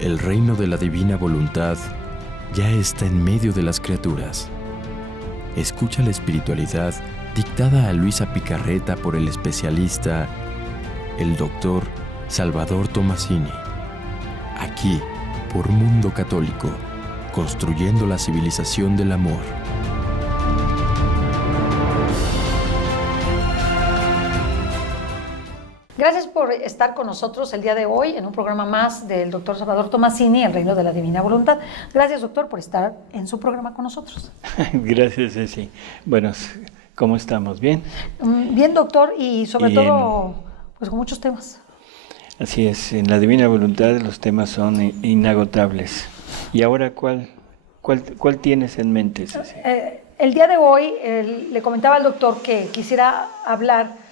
El reino de la divina voluntad ya está en medio de las criaturas. Escucha la espiritualidad dictada a Luisa Picarreta por el especialista, el doctor Salvador Tomasini. Aquí, por Mundo Católico, construyendo la civilización del amor. Gracias por estar con nosotros el día de hoy en un programa más del doctor Salvador Tomasini, El Reino de la Divina Voluntad. Gracias, doctor, por estar en su programa con nosotros. Gracias, Ceci. Bueno, ¿cómo estamos? ¿Bien? Bien, doctor, y sobre todo, pues con muchos temas. Así es, en la Divina Voluntad los temas son inagotables. ¿Y ahora cuál tienes en mente, Ceci? El día de hoy le comentaba al doctor que quisiera hablar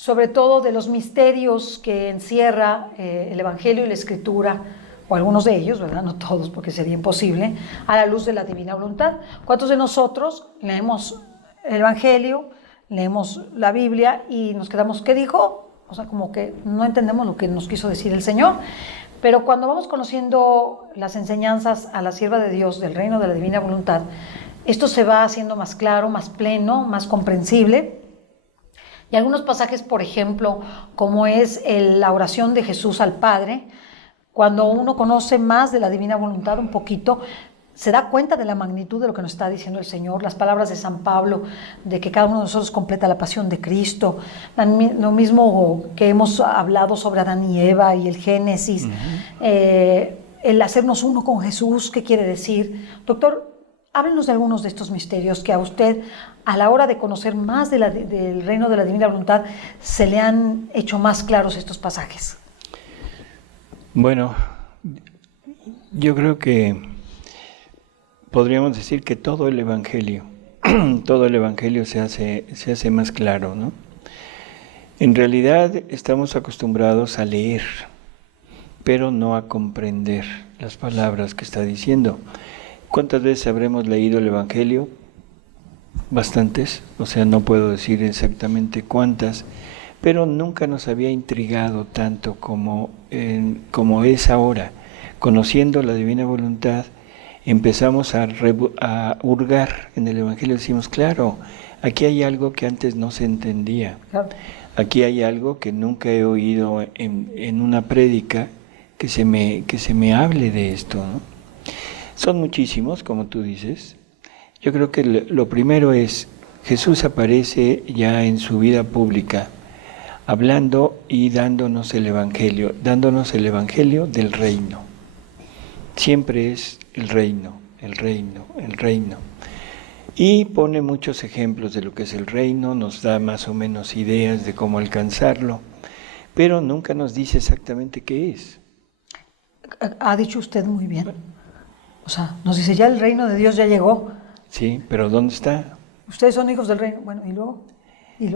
sobre todo de los misterios que encierra el Evangelio y la Escritura, o algunos de ellos, ¿verdad? No todos, porque sería imposible, a la luz de la divina voluntad. ¿Cuántos de nosotros leemos el Evangelio, leemos la Biblia y nos quedamos, ¿qué dijo? O sea, como que no entendemos lo que nos quiso decir el Señor. Pero cuando vamos conociendo las enseñanzas a la sierva de Dios del reino de la divina voluntad, esto se va haciendo más claro, más pleno, más comprensible. Y algunos pasajes, por ejemplo, como es la oración de Jesús al Padre, cuando uno conoce más de la divina voluntad un poquito, se da cuenta de la magnitud de lo que nos está diciendo el Señor, las palabras de San Pablo, de que cada uno de nosotros completa la pasión de Cristo, lo mismo que hemos hablado sobre Adán y Eva y el Génesis, el hacernos uno con Jesús, ¿qué quiere decir? Doctor, háblenos de algunos de estos misterios que a usted, a la hora de conocer más del reino de la divina voluntad, se le han hecho más claros estos pasajes. Bueno, yo creo que podríamos decir que todo el Evangelio se hace más claro, ¿no? En realidad estamos acostumbrados a leer, pero no a comprender las palabras que está diciendo. ¿Cuántas veces habremos leído el Evangelio? Bastantes, o sea, no puedo decir exactamente cuántas, pero nunca nos había intrigado tanto como es ahora. Conociendo la divina voluntad, empezamos a hurgar en el Evangelio, decimos, claro, aquí hay algo que antes no se entendía, aquí hay algo que nunca he oído en una prédica que se me hable de esto, ¿no? Son muchísimos, como tú dices. Yo creo que lo primero es, Jesús aparece ya en su vida pública, hablando y dándonos el Evangelio del reino. Siempre es el reino, el reino, el reino. Y pone muchos ejemplos de lo que es el reino, nos da más o menos ideas de cómo alcanzarlo, pero nunca nos dice exactamente qué es. Ha dicho usted muy bien. O sea, nos dice, ya el reino de Dios ya llegó. Sí, pero ¿dónde está? Ustedes son hijos del reino. Bueno, ¿y luego?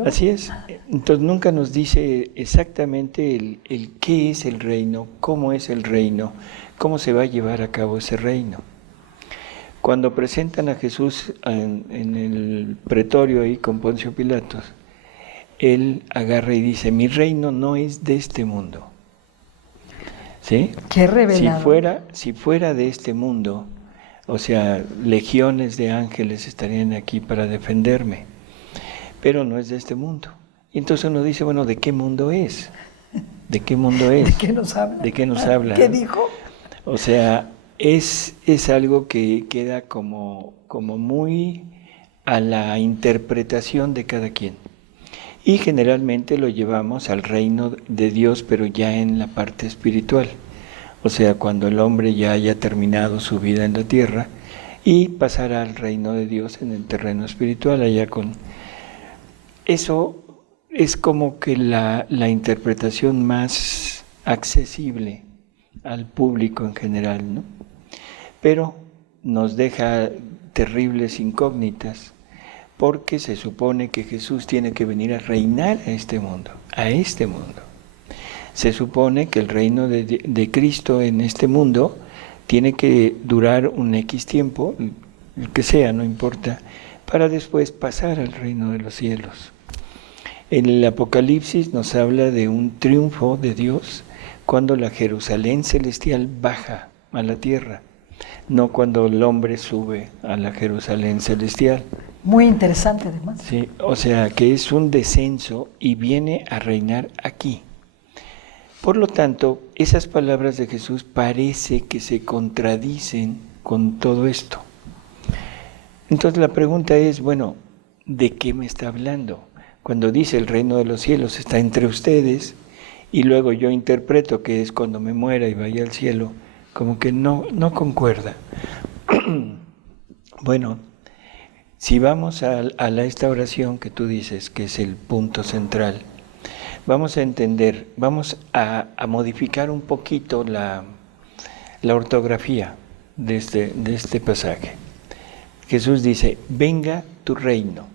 Así es. Entonces nunca nos dice exactamente el qué es el reino, cómo es el reino, cómo se va a llevar a cabo ese reino. Cuando presentan a Jesús en el pretorio ahí con Poncio Pilatos, él agarra y dice, mi reino no es de este mundo. ¿Sí? Qué revelador. Si fuera de este mundo, o sea, legiones de ángeles estarían aquí para defenderme, pero no es de este mundo. Y entonces uno dice, bueno, ¿de qué mundo es? ¿De qué mundo es? ¿De qué nos habla? ¿De qué nos habla? ¿Qué dijo? O sea, es algo que queda como muy a la interpretación de cada quien. Y generalmente lo llevamos al reino de Dios, pero ya en la parte espiritual. O sea, cuando el hombre ya haya terminado su vida en la tierra y pasará al reino de Dios en el terreno espiritual, allá con... Eso es como que la interpretación más accesible al público en general, ¿no? Pero nos deja terribles incógnitas, porque se supone que Jesús tiene que venir a reinar a este mundo, Se supone que el reino de Cristo en este mundo tiene que durar un X tiempo, el que sea, no importa, para después pasar al reino de los cielos. En el Apocalipsis nos habla de un triunfo de Dios cuando la Jerusalén celestial baja a la tierra, no cuando el hombre sube a la Jerusalén celestial. Muy interesante además. Sí, o sea que es un descenso y viene a reinar aquí. Por lo tanto, esas palabras de Jesús parece que se contradicen con todo esto. Entonces la pregunta es, bueno, ¿de qué me está hablando? Cuando dice el reino de los cielos está entre ustedes y luego yo interpreto que es cuando me muera y vaya al cielo, como que no concuerda. Bueno, si vamos a esta oración que tú dices, que es el punto central, vamos a entender, vamos a modificar un poquito la ortografía de este pasaje. Jesús dice, venga tu reino,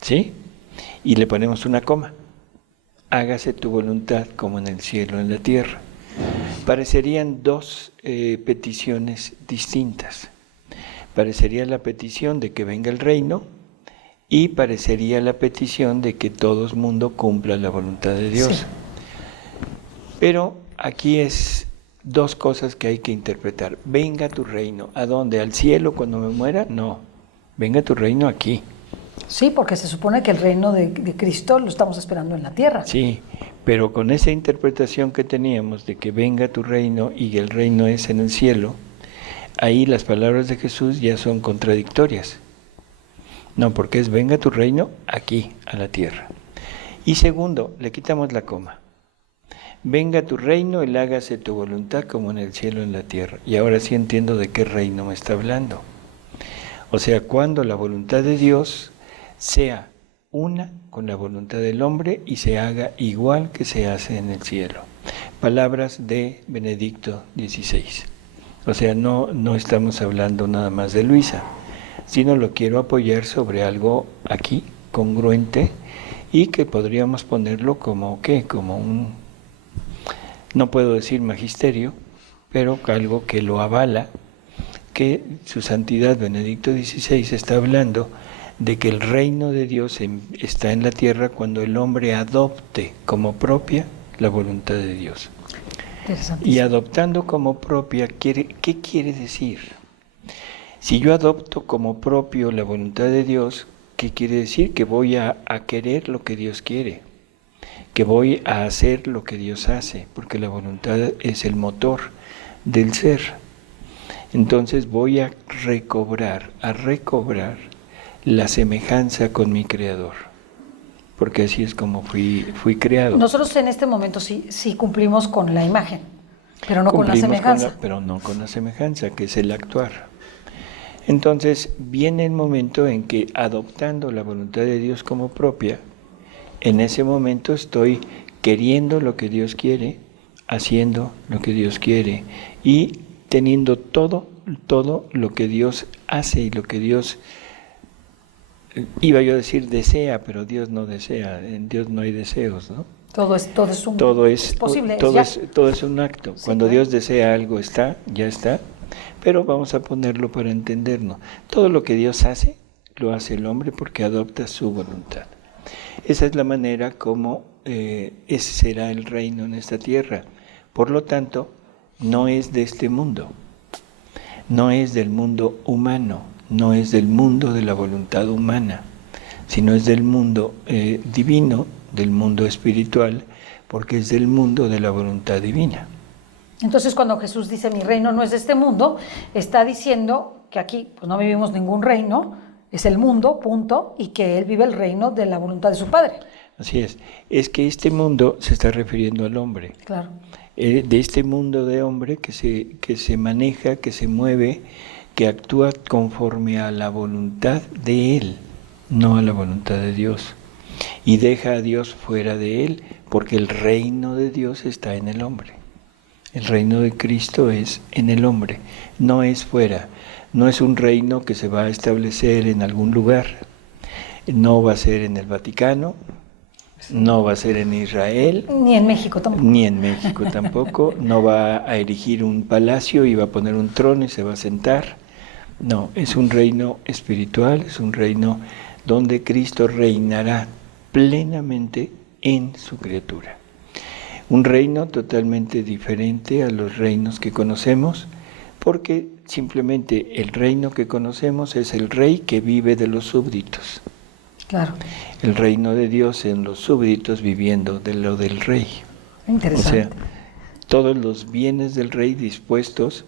¿sí? Y le ponemos una coma. Hágase tu voluntad como en el cielo, en la tierra. Parecerían dos peticiones distintas. Parecería la petición de que venga el reino y parecería la petición de que todo el mundo cumpla la voluntad de Dios. Sí. Pero aquí es dos cosas que hay que interpretar. Venga tu reino. ¿A dónde? ¿Al cielo cuando me muera? No. Venga tu reino aquí. Sí, porque se supone que el reino de Cristo lo estamos esperando en la tierra. Sí, pero con esa interpretación que teníamos de que venga tu reino y el reino es en el cielo, ahí las palabras de Jesús ya son contradictorias. No, porque es venga tu reino aquí, a la tierra. Y segundo, le quitamos la coma. Venga tu reino y hágase tu voluntad como en el cielo, en la tierra. Y ahora sí entiendo de qué reino me está hablando. O sea, cuando la voluntad de Dios sea una con la voluntad del hombre y se haga igual que se hace en el cielo. Palabras de Benedicto XVI. O sea, no estamos hablando nada más de Luisa, sino lo quiero apoyar sobre algo aquí, congruente, y que podríamos ponerlo como, ¿qué? Como un, no puedo decir magisterio, pero algo que lo avala, que su santidad Benedicto XVI está hablando de que el reino de Dios está en la tierra cuando el hombre adopte como propia la voluntad de Dios. Y adoptando como propia, ¿qué quiere decir? Si yo adopto como propio la voluntad de Dios, ¿qué quiere decir? Que voy a querer lo que Dios quiere, que voy a hacer lo que Dios hace, porque la voluntad es el motor del ser. Entonces voy a recobrar la semejanza con mi Creador, porque así es como fui creado. Nosotros en este momento sí cumplimos con la imagen, pero no con la semejanza. Pero no con la semejanza, que es el actuar. Entonces viene el momento en que adoptando la voluntad de Dios como propia, en ese momento estoy queriendo lo que Dios quiere, haciendo lo que Dios quiere y teniendo todo lo que Dios hace y lo que Dios, iba yo a decir desea, pero Dios no desea, en Dios no hay deseos, ¿no? Todo es posible. Todo es un acto. Sí, Cuando claro. Dios desea algo ya está, pero vamos a ponerlo para entendernos. Todo lo que Dios hace, lo hace el hombre porque adopta su voluntad. Esa es la manera como ese será el reino en esta tierra. Por lo tanto, no es de este mundo, no es del mundo humano, no es del mundo de la voluntad humana, sino es del mundo divino, del mundo espiritual, porque es del mundo de la voluntad divina. Entonces, cuando Jesús dice mi reino no es de este mundo, está diciendo que aquí pues, no vivimos ningún reino, es el mundo, punto, y que Él vive el reino de la voluntad de su Padre. Así es que este mundo se está refiriendo al hombre. Claro. De este mundo de hombre que se maneja, que se mueve, que actúa conforme a la voluntad de Él, no a la voluntad de Dios. Y deja a Dios fuera de Él, porque el reino de Dios está en el hombre. El reino de Cristo es en el hombre, no es fuera. No es un reino que se va a establecer en algún lugar. No va a ser en el Vaticano, no va a ser en Israel. Ni en México tampoco. Ni en México tampoco. No va a erigir un palacio y va a poner un trono y se va a sentar. No, es un reino espiritual, es un reino donde Cristo reinará plenamente en su criatura. Un reino totalmente diferente a los reinos que conocemos, porque simplemente el reino que conocemos es el rey que vive de los súbditos. Claro. El reino de Dios en los súbditos viviendo de lo del rey. Interesante. O sea, todos los bienes del rey dispuestos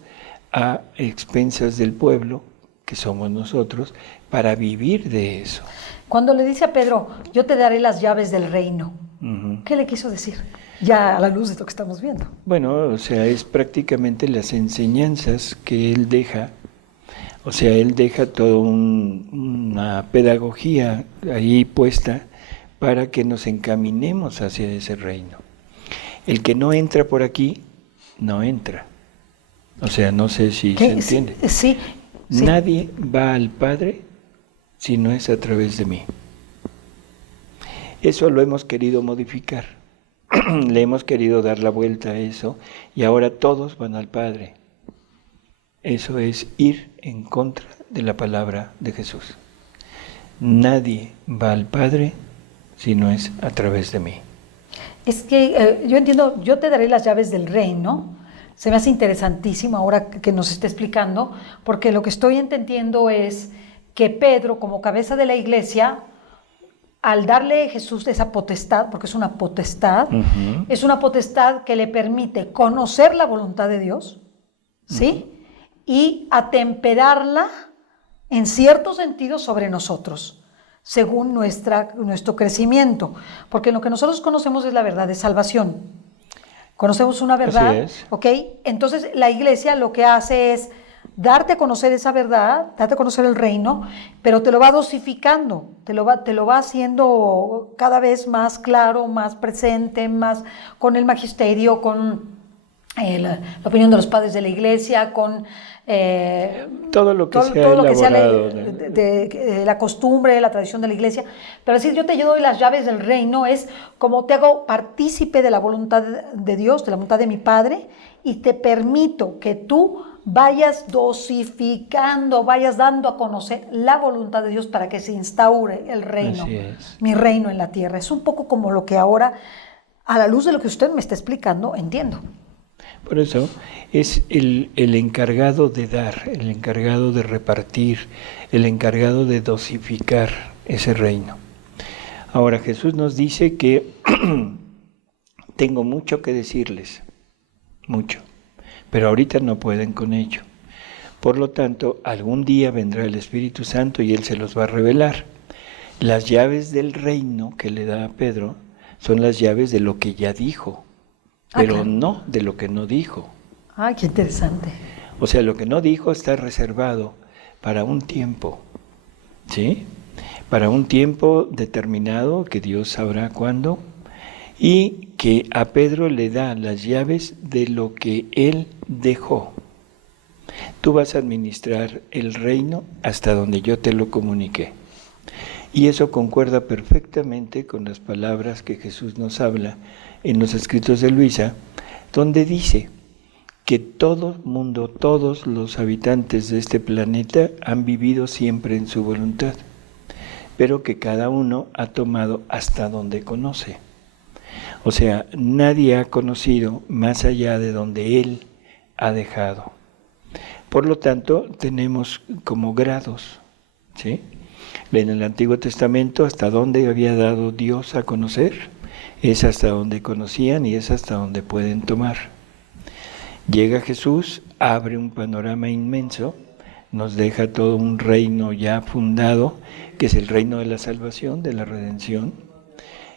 a expensas del pueblo, que somos nosotros, para vivir de eso. Cuando le dice a Pedro, yo te daré las llaves del reino, ¿qué le quiso decir? Ya a la luz de lo que estamos viendo. Bueno, o sea, es prácticamente las enseñanzas que él deja. O sea, él deja toda una pedagogía ahí puesta para que nos encaminemos hacia ese reino. El que no entra por aquí, no entra. O sea, no sé si se entiende. Sí. Nadie va al Padre si no es a través de mí. Eso lo hemos querido modificar. Le hemos querido dar la vuelta a eso y ahora todos van al Padre. Eso es ir en contra de la palabra de Jesús. Nadie va al Padre si no es a través de mí. Es que yo entiendo, yo te daré las llaves del reino. Se me hace interesantísimo ahora que nos esté explicando, porque lo que estoy entendiendo es que Pedro, como cabeza de la iglesia, al darle a Jesús esa potestad, porque es una potestad, es una potestad que le permite conocer la voluntad de Dios, ¿sí? Y atemperarla en cierto sentido sobre nosotros, según nuestro crecimiento, porque lo que nosotros conocemos es la verdad de salvación. Conocemos una verdad, ¿ok? Entonces la iglesia lo que hace es darte a conocer esa verdad, darte a conocer el reino, pero te lo va dosificando, te lo va haciendo cada vez más claro, más presente, más con el magisterio, con la opinión de los padres de la iglesia, con todo lo que sea de la costumbre, la tradición de la iglesia. Pero decir, yo te doy las llaves del reino es como te hago partícipe de la voluntad de Dios, de la voluntad de mi Padre, y te permito que tú vayas dosificando, vayas dando a conocer la voluntad de Dios para que se instaure el reino, mi reino en la tierra. Es un poco como lo que ahora, a la luz de lo que usted me está explicando, entiendo. Por eso es el encargado de dar, el encargado de repartir, el encargado de dosificar ese reino. Ahora Jesús nos dice que tengo mucho que decirles, mucho, pero ahorita no pueden con ello. Por lo tanto, algún día vendrá el Espíritu Santo y Él se los va a revelar. Las llaves del reino que le da a Pedro son las llaves de lo que ya dijo, pero claro, no de lo que no dijo. ¡Ay, qué interesante! O sea, lo que no dijo está reservado para un tiempo, ¿sí? Para un tiempo determinado que Dios sabrá cuándo, y que a Pedro le da las llaves de lo que él dejó. Tú vas a administrar el reino hasta donde yo te lo comuniqué. Y eso concuerda perfectamente con las palabras que Jesús nos habla en los escritos de Luisa, donde dice que todo mundo, todos los habitantes de este planeta han vivido siempre en su voluntad, pero que cada uno ha tomado hasta donde conoce. O sea, nadie ha conocido más allá de donde Él ha dejado. Por lo tanto, tenemos como grados, ¿sí? En el Antiguo Testamento, hasta dónde había dado Dios a conocer, es hasta donde conocían y es hasta donde pueden tomar. Llega Jesús, abre un panorama inmenso, nos deja todo un reino ya fundado, que es el reino de la salvación, de la redención,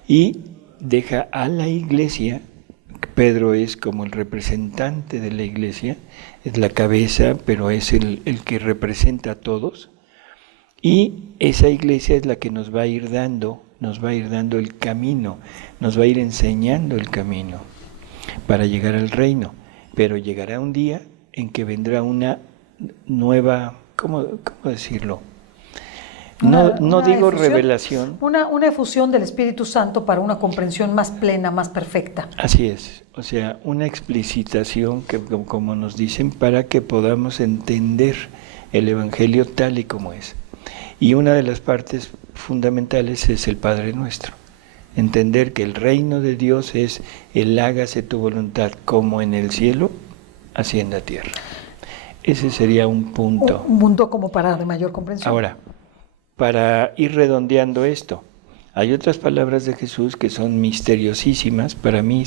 y deja a la iglesia. Pedro es como el representante de la iglesia, es la cabeza, pero es el que representa a todos, y esa iglesia es la que nos va a ir dando el camino, nos va a ir enseñando el camino para llegar al reino. Pero llegará un día en que vendrá una nueva, ¿cómo decirlo? No digo efusión, revelación. Una efusión del Espíritu Santo para una comprensión más plena, más perfecta. Así es, o sea, una explicitación, que, como nos dicen, para que podamos entender el Evangelio tal y como es. Y una de las partes fundamentales es el Padre Nuestro. Entender que el reino de Dios es el hágase tu voluntad como en el cielo, así en la tierra. Ese sería un punto. Un punto como para de mayor comprensión. Ahora, para ir redondeando esto, hay otras palabras de Jesús que son misteriosísimas, para mí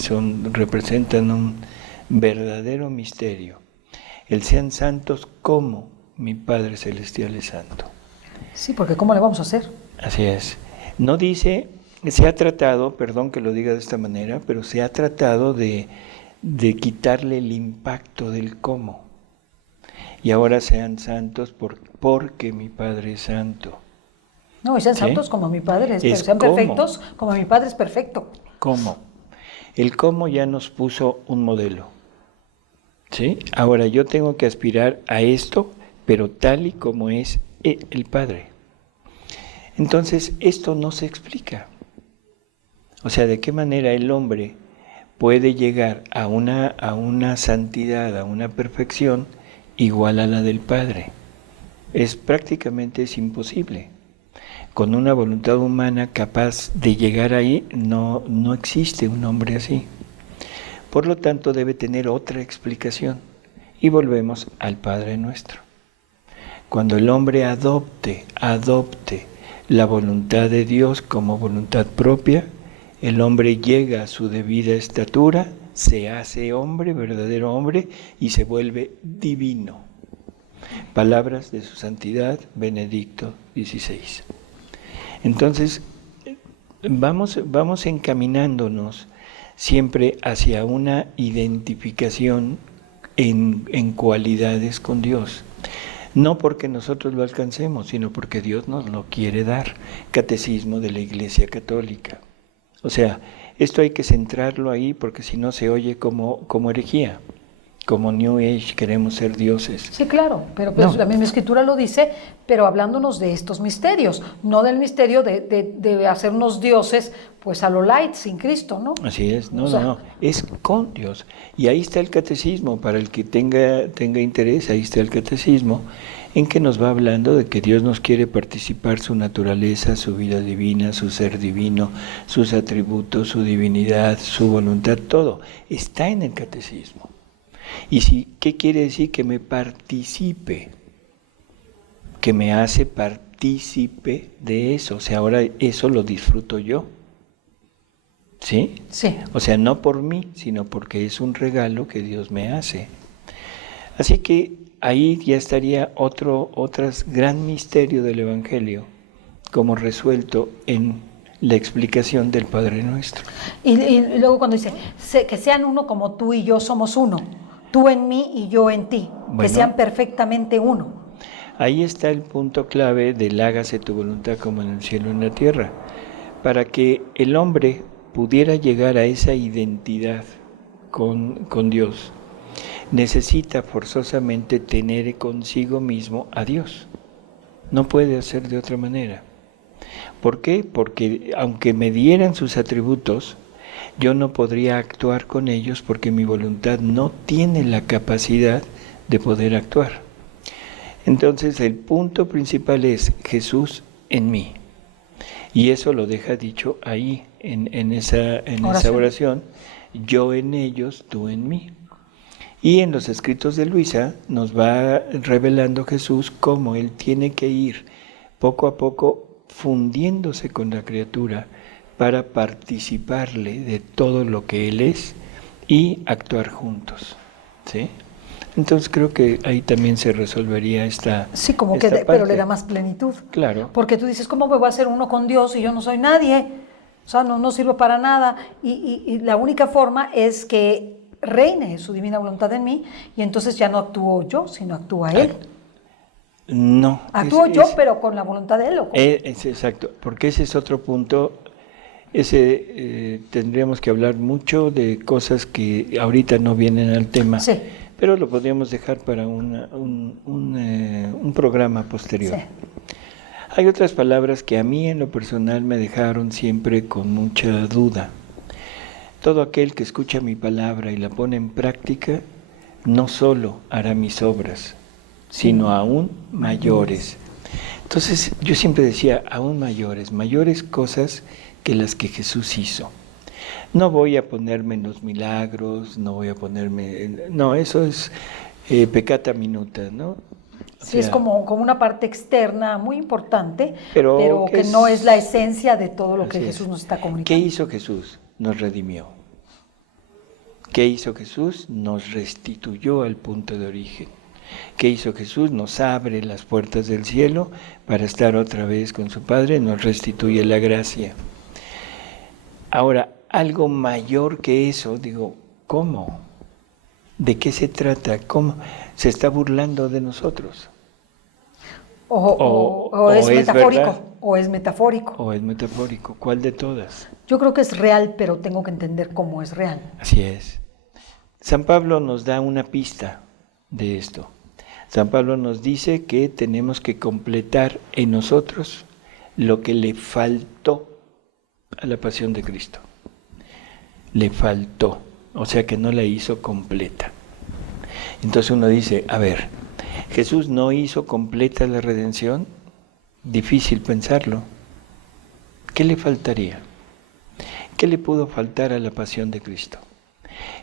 representan un verdadero misterio. El sean santos como mi Padre Celestial es santo. Sí, porque ¿cómo le vamos a hacer? Así es. No dice, se ha tratado, perdón que lo diga de esta manera, pero se ha tratado de quitarle el impacto del cómo. Y ahora sean santos porque mi Padre es santo. No, y sean ¿Sí? santos como mi Padre es, Es sean cómo. perfectos como mi Padre es perfecto. ¿Cómo? El cómo ya nos puso un modelo. ¿Sí? Ahora yo tengo que aspirar a esto, pero tal y como es el Padre. Entonces, esto no se explica. O sea, ¿de qué manera el hombre puede llegar a una santidad, a una perfección igual a la del Padre? Prácticamente es imposible. Con una voluntad humana capaz de llegar ahí, no existe un hombre así. Por lo tanto, debe tener otra explicación. Y volvemos al Padre Nuestro. Cuando el hombre adopte la voluntad de Dios como voluntad propia, el hombre llega a su debida estatura, se hace hombre, verdadero hombre, y se vuelve divino. Palabras de su santidad, Benedicto XVI. Entonces, vamos encaminándonos siempre hacia una identificación en cualidades con Dios. No porque nosotros lo alcancemos, sino porque Dios nos lo quiere dar. Catecismo de la Iglesia Católica. O sea, esto hay que centrarlo ahí porque si no se oye como herejía. Como New Age, queremos ser dioses. Sí, claro, pero pues la misma Escritura lo dice, pero hablándonos de estos misterios, no del misterio de hacernos dioses, pues a lo light, sin Cristo, ¿no? Así es, no, es con Dios. Y ahí está el catecismo, para el que tenga interés, ahí está el catecismo, en que nos va hablando de que Dios nos quiere participar su naturaleza, su vida divina, su ser divino, sus atributos, su divinidad, su voluntad, todo. Está en el catecismo. ¿Y qué quiere decir? Que me participe, que me hace partícipe de eso. O sea, ahora eso lo disfruto yo. ¿Sí? Sí. O sea, no por mí, sino porque es un regalo que Dios me hace. Así que ahí ya estaría otro gran misterio del Evangelio, como resuelto en la explicación del Padre Nuestro. Y luego cuando dice, que sean uno como tú y yo somos uno. Tú en mí y yo en ti, que sean perfectamente uno. Ahí está el punto clave del hágase tu voluntad como en el cielo y en la tierra, para que el hombre pudiera llegar a esa identidad con Dios. Necesita forzosamente tener consigo mismo a Dios. No puede hacer de otra manera. ¿Por qué? Porque aunque me dieran sus atributos, yo no podría actuar con ellos porque mi voluntad no tiene la capacidad de poder actuar. Entonces el punto principal es Jesús en mí. Y eso lo deja dicho ahí, en esa oración, yo en ellos, tú en mí. Y en los escritos de Luisa nos va revelando Jesús cómo Él tiene que ir poco a poco fundiéndose con la criatura para participarle de todo lo que Él es y actuar juntos, ¿sí? Entonces creo que ahí también se resolvería esta sí, como que pero le da más plenitud. Claro. Porque tú dices, ¿cómo me voy a hacer uno con Dios si yo no soy nadie? O sea, no sirvo para nada. Y la única forma es que reine su divina voluntad en mí y entonces ya no actúo yo, sino actúa Él. No. Actúo yo, pero con la voluntad de Él. ¿O es exacto, porque ese es otro punto. Tendríamos que hablar mucho de cosas que ahorita no vienen al tema, sí, pero lo podríamos dejar para un programa posterior. Sí. Hay otras palabras que a mí en lo personal me dejaron siempre con mucha duda. Todo aquel que escucha mi palabra y la pone en práctica, no solo hará mis obras, sino aún mayores. Entonces yo siempre decía, aún mayores cosas que las que Jesús hizo. No voy a ponerme en los milagros, no voy a ponerme... No, eso es peccata minuta, ¿no? Sí, es como una parte externa muy importante, pero que no es la esencia de todo lo que Así Jesús es. nos está comunicando. ¿Qué hizo Jesús? Nos redimió. ¿Qué hizo Jesús? Nos restituyó al punto de origen. ¿Qué hizo Jesús? Nos abre las puertas del cielo para estar otra vez con su Padre, nos restituye la gracia. Ahora, algo mayor que eso, digo, ¿cómo? ¿De qué se trata? ¿Cómo? ¿Se está burlando de nosotros? O es metafórico. ¿Verdad? O es metafórico. ¿O es metafórico? ¿Cuál de todas? Yo creo que es real, pero tengo que entender cómo es real. Así es. San Pablo nos da una pista de esto. San Pablo nos dice que tenemos que completar en nosotros lo que le faltó a la pasión de Cristo. Le faltó, o sea que no la hizo completa. Entonces uno dice, a ver, ¿Jesús no hizo completa la redención? Difícil pensarlo. ¿Qué le faltaría? ¿Qué le pudo faltar a la pasión de Cristo?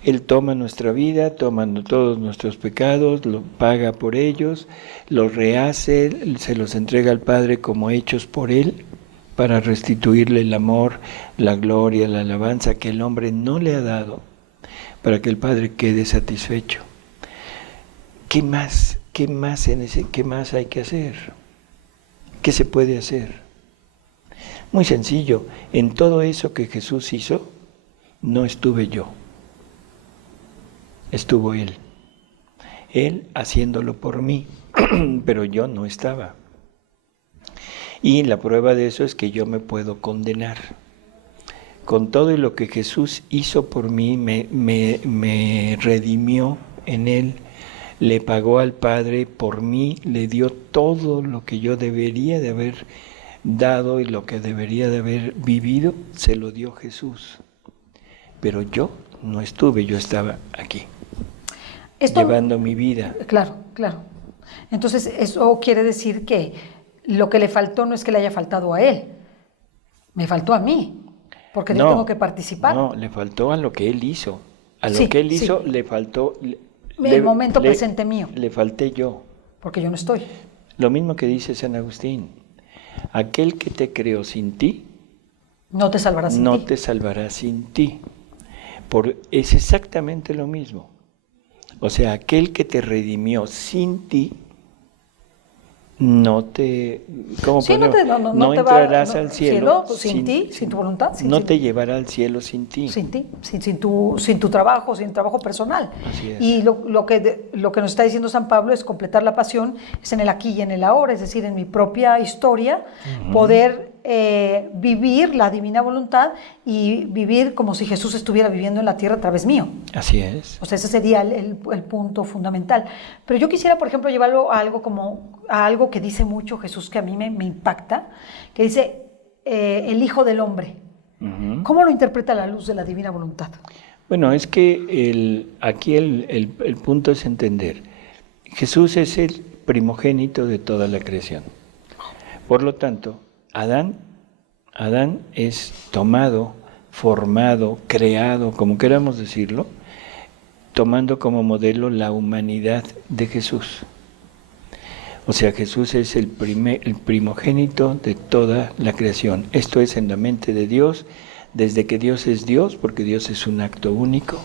Él toma nuestra vida, toma todos nuestros pecados, lo paga por ellos, los rehace, se los entrega al Padre como hechos por Él, para restituirle el amor, la gloria, la alabanza que el hombre no le ha dado, para que el Padre quede satisfecho. ¿Qué más? ¿Qué más hay que hacer? ¿Qué se puede hacer? Muy sencillo, en todo eso que Jesús hizo, no estuve yo. Estuvo Él. Él haciéndolo por mí, pero yo no estaba. Y la prueba de eso es que yo me puedo condenar. Con todo lo que Jesús hizo por mí, me redimió en Él, le pagó al Padre por mí, le dio todo lo que yo debería de haber dado y lo que debería de haber vivido, se lo dio Jesús. Pero yo no estuve, yo estaba aquí. Llevando mi vida. Claro. Entonces, eso quiere decir que lo que le faltó no es que le haya faltado a él, me faltó a mí, porque yo tengo que participar. No, le faltó a lo que él hizo. A lo que él hizo le faltó... El momento presente mío. Le falté yo. Porque yo no estoy. Lo mismo que dice San Agustín. Aquel que te creó sin ti, no te salvará sin ti. No te salvará sin ti. Es exactamente lo mismo. O sea, aquel que te redimió sin ti, no te... ¿Cómo podemos? No entrarás al cielo sin ti, sin tu voluntad. No te llevará al cielo sin ti. Sin ti, sin tu trabajo, sin trabajo personal. Así es. Y lo que nos está diciendo San Pablo es completar la pasión, es en el aquí y en el ahora, es decir, en mi propia historia, poder vivir la divina voluntad y vivir como si Jesús estuviera viviendo en la tierra a través mío. Así es. O sea, ese sería el punto fundamental. Pero yo quisiera, por ejemplo, llevarlo a algo que dice mucho Jesús, que a mí me impacta, que dice el Hijo del Hombre. ¿Cómo lo interpreta a la luz de la divina voluntad? Bueno, es que aquí el punto es entender. Jesús es el primogénito de toda la creación. Por lo tanto, Adán es tomado, formado, creado, como queramos decirlo, tomando como modelo la humanidad de Jesús. O sea, Jesús es el primogénito de toda la creación. Esto es en la mente de Dios, desde que Dios es Dios, porque Dios es un acto único.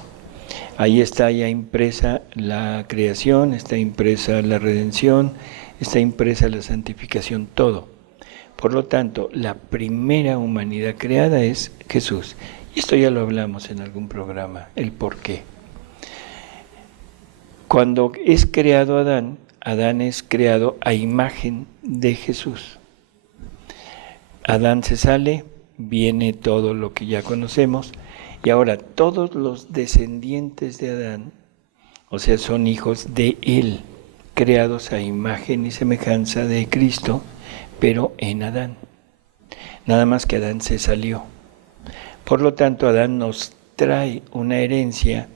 Ahí está ya impresa la creación, está impresa la redención, está impresa la santificación, todo. Por lo tanto, la primera humanidad creada es Jesús. Y esto ya lo hablamos en algún programa, el por qué. Cuando es creado Adán, Adán es creado a imagen de Jesús. Adán se sale, viene todo lo que ya conocemos, y ahora todos los descendientes de Adán, o sea, son hijos de él, creados a imagen y semejanza de Cristo, pero en Adán. Nada más que Adán se salió. Por lo tanto, Adán nos trae una herencia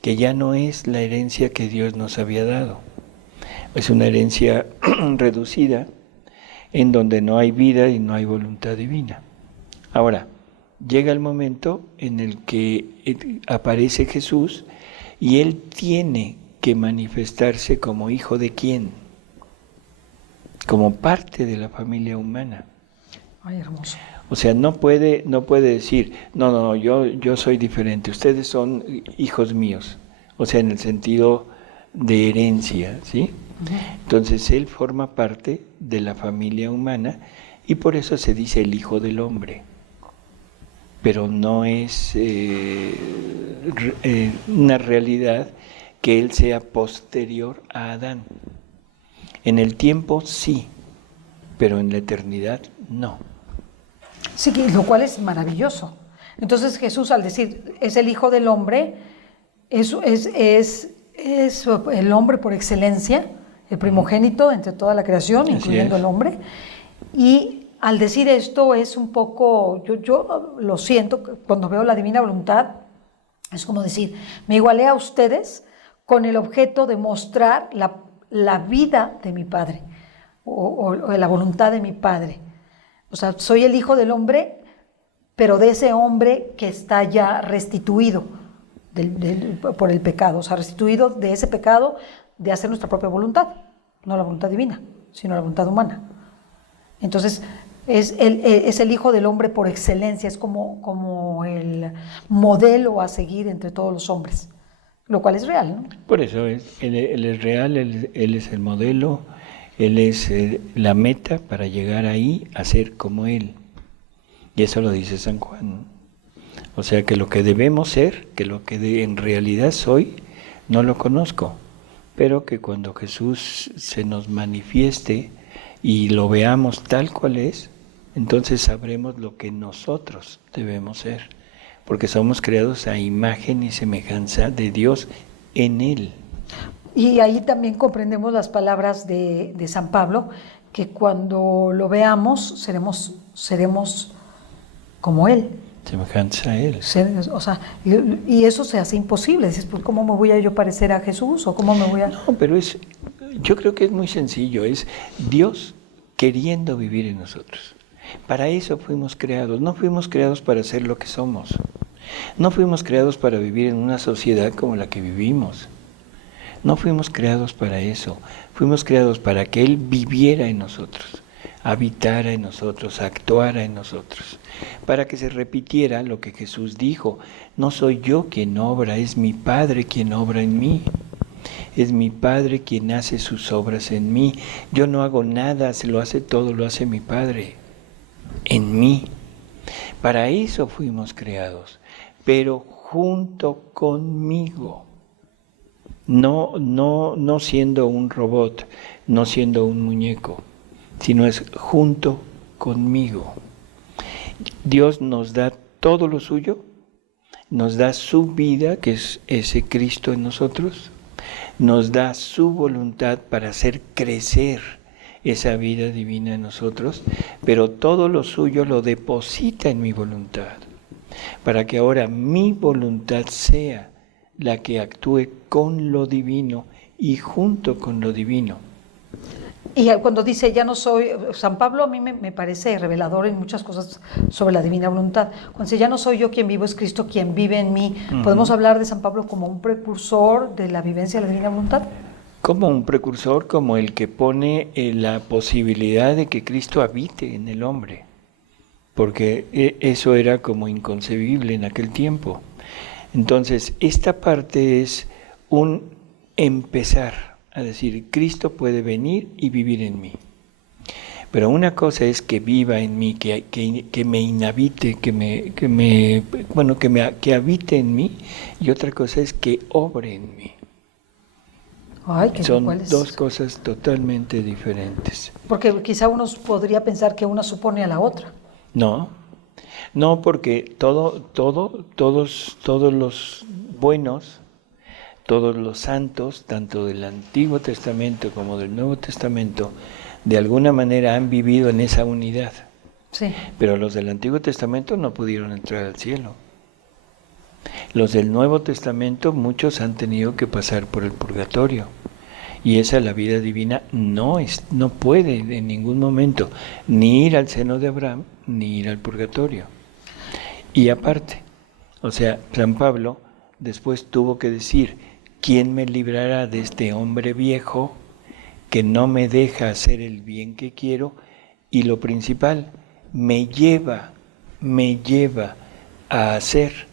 que ya no es la herencia que Dios nos había dado. Es una herencia reducida, en donde no hay vida y no hay voluntad divina. Ahora, llega el momento en el que aparece Jesús y Él tiene que manifestarse como hijo de quién, como parte de la familia humana. Ay, hermoso. O sea, no puede decir, no, yo soy diferente, ustedes son hijos míos. O sea, en el sentido de herencia, ¿sí? Entonces, él forma parte de la familia humana y por eso se dice el Hijo del Hombre. Pero no es una realidad que él sea posterior a Adán. En el tiempo sí, pero en la eternidad no. Sí, lo cual es maravilloso. Entonces Jesús, al decir es el Hijo del Hombre, es el hombre por excelencia, el primogénito entre toda la creación, incluyendo el hombre. Y al decir esto es un poco, yo lo siento, cuando veo la divina voluntad, es como decir, me igualé a ustedes con el objeto de mostrar la vida de mi Padre, o la voluntad de mi Padre. O sea, soy el Hijo del Hombre, pero de ese hombre que está ya restituido por el pecado, o sea, restituido de ese pecado de hacer nuestra propia voluntad, no la voluntad divina, sino la voluntad humana. Entonces, es el Hijo del Hombre por excelencia, es como el modelo a seguir entre todos los hombres, lo cual es real, ¿no? Por eso él es real, él es el modelo, él es la meta para llegar ahí a ser como él. Y eso lo dice San Juan. O sea que lo que debemos ser, que lo que en realidad soy, no lo conozco. Pero que cuando Jesús se nos manifieste y lo veamos tal cual es, entonces sabremos lo que nosotros debemos ser. Porque somos creados a imagen y semejanza de Dios en Él. Y ahí también comprendemos las palabras de San Pablo, que cuando lo veamos seremos como Él. Semejanza a Él. O sea, y eso se hace imposible. Dices, pues, ¿cómo me voy a yo parecer a Jesús? ¿O cómo me voy a...? No, pero yo creo que es muy sencillo. Es Dios queriendo vivir en nosotros. Para eso fuimos creados. No fuimos creados para ser lo que somos. No fuimos creados para vivir en una sociedad como la que vivimos. No fuimos creados para eso, fuimos creados para que Él viviera en nosotros, habitara en nosotros, actuara en nosotros, para que se repitiera lo que Jesús dijo, no soy yo quien obra, es mi Padre quien obra en mí, es mi Padre quien hace sus obras en mí, yo no hago nada, se lo hace todo, lo hace mi Padre, en mí. Para eso fuimos creados, pero junto conmigo. No siendo un robot, no siendo un muñeco, sino es junto conmigo. Dios nos da todo lo suyo, nos da su vida, que es ese Cristo en nosotros, nos da su voluntad para hacer crecer esa vida divina en nosotros, pero todo lo suyo lo deposita en mi voluntad, para que ahora mi voluntad sea la que actúe con lo divino y junto con lo divino. Y cuando dice, ya no soy, San Pablo a mí me parece revelador en muchas cosas sobre la divina voluntad. Cuando dice, ya no soy yo quien vivo, es Cristo quien vive en mí. ¿Podemos hablar de San Pablo como un precursor de la vivencia de la divina voluntad? Como un precursor, como el que pone la posibilidad de que Cristo habite en el hombre, porque eso era como inconcebible en aquel tiempo. Entonces, esta parte es un empezar a decir, Cristo puede venir y vivir en mí. Pero una cosa es que viva en mí, que me inhabite, que habite en mí, y otra cosa es que obre en mí. Ay, son dos cosas totalmente diferentes. Porque quizá uno podría pensar que una supone a la otra. No, porque todos los buenos, todos los santos, tanto del Antiguo Testamento como del Nuevo Testamento, de alguna manera han vivido en esa unidad. Sí. Pero los del Antiguo Testamento no pudieron entrar al cielo. Los del Nuevo Testamento, muchos han tenido que pasar por el purgatorio. Y esa, la vida divina, no puede en ningún momento ni ir al seno de Abraham, ni ir al purgatorio. Y aparte, o sea, San Pablo después tuvo que decir, ¿quién me librará de este hombre viejo que no me deja hacer el bien que quiero? Y lo principal, me lleva a hacer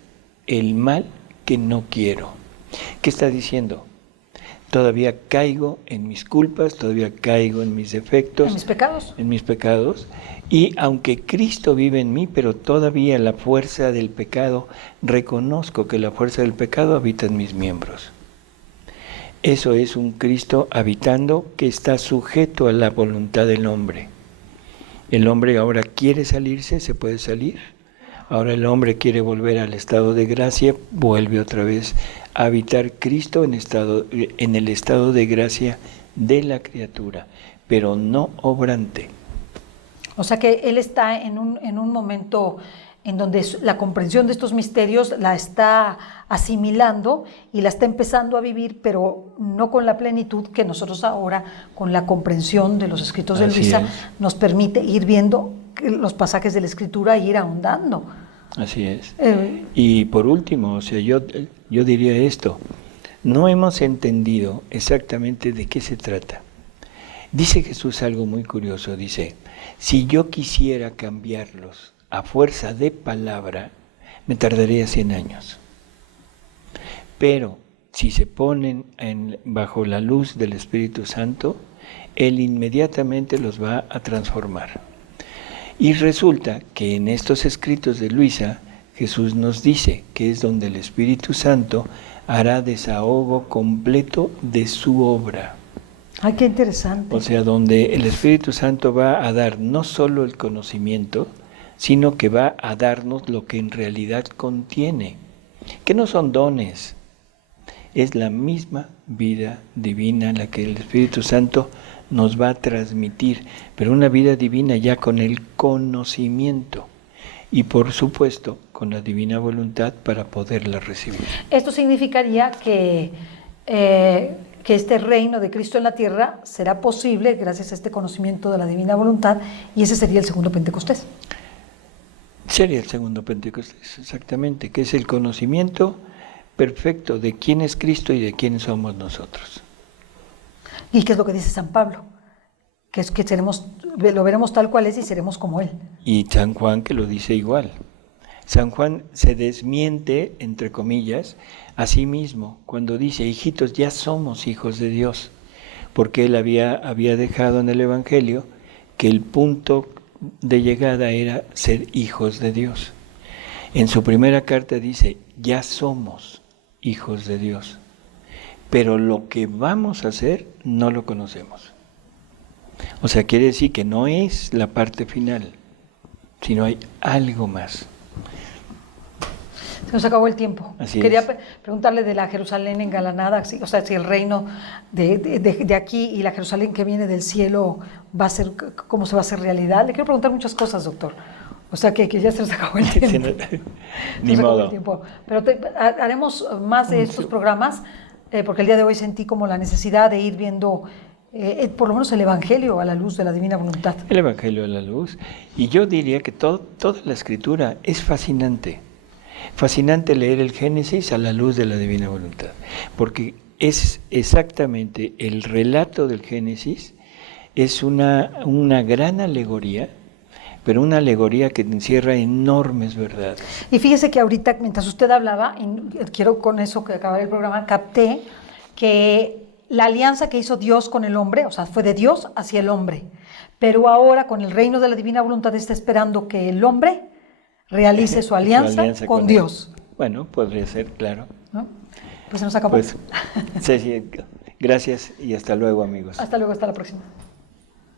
el mal que no quiero. ¿Qué está diciendo? Todavía caigo en mis culpas, todavía caigo en mis defectos. En mis pecados. Y aunque Cristo vive en mí, pero todavía la fuerza del pecado, reconozco que la fuerza del pecado habita en mis miembros. Eso es un Cristo habitando que está sujeto a la voluntad del hombre. El hombre ahora quiere salirse, se puede salir. Ahora el hombre quiere volver al estado de gracia, vuelve otra vez a habitar Cristo en el estado de gracia de la criatura, pero no obrante. O sea que él está en un momento en donde la comprensión de estos misterios la está asimilando y la está empezando a vivir, pero no con la plenitud que nosotros ahora, con la comprensión de los escritos de Luisa, nos permite ir viendo los pasajes de la Escritura e ir ahondando. Así es. Y por último, o sea, yo diría esto, no hemos entendido exactamente de qué se trata. Dice Jesús algo muy curioso, dice, si yo quisiera cambiarlos a fuerza de palabra, me tardaría 100 años. Pero si se ponen bajo la luz del Espíritu Santo, Él inmediatamente los va a transformar. Y resulta que en estos escritos de Luisa, Jesús nos dice que es donde el Espíritu Santo hará desahogo completo de su obra. ¡Ay, qué interesante! O sea, donde el Espíritu Santo va a dar no solo el conocimiento, sino que va a darnos lo que en realidad contiene, que no son dones, es la misma vida divina la que el Espíritu Santo nos va a transmitir, pero una vida divina ya con el conocimiento y por supuesto con la divina voluntad para poderla recibir. Esto significaría que este reino de Cristo en la tierra será posible gracias a este conocimiento de la divina voluntad, y ese sería el segundo Pentecostés. Sería el segundo Pentecostés, exactamente, que es el conocimiento perfecto de quién es Cristo y de quién somos nosotros. ¿Y qué es lo que dice San Pablo? Que es que lo veremos tal cual es y seremos como Él. Y San Juan que lo dice igual. San Juan se desmiente, entre comillas, a sí mismo cuando dice, hijitos, ya somos hijos de Dios, porque él había dejado en el Evangelio que el punto de llegada era ser hijos de Dios. En su primera carta dice, ya somos hijos de Dios, pero lo que vamos a hacer no lo conocemos. O sea, quiere decir que no es la parte final, sino hay algo más. Se nos acabó el tiempo. Así Quería es. Preguntarle de la Jerusalén engalanada, o sea, si el reino de aquí y la Jerusalén que viene del cielo va a ser, ¿cómo se va a hacer realidad? Le quiero preguntar muchas cosas, doctor. O sea, que ya se nos acabó el tiempo. Ni modo. Pero haremos más de estos programas, porque el día de hoy sentí como la necesidad de ir viendo por lo menos el Evangelio a la luz de la divina voluntad. El Evangelio a la luz. Y yo diría que toda la Escritura es fascinante. Fascinante leer el Génesis a la luz de la divina voluntad, porque es exactamente el relato del Génesis, es una gran alegoría, pero una alegoría que encierra enormes verdades. Y fíjese que ahorita, mientras usted hablaba, y quiero con eso que acabar el programa, capté que la alianza que hizo Dios con el hombre, o sea, fue de Dios hacia el hombre, pero ahora con el reino de la divina voluntad está esperando que el hombre realice su alianza con Dios. Bueno, podría ser, claro. ¿No? Pues se nos acabó. Pues, Ceci, gracias y hasta luego, amigos. Hasta luego, hasta la próxima.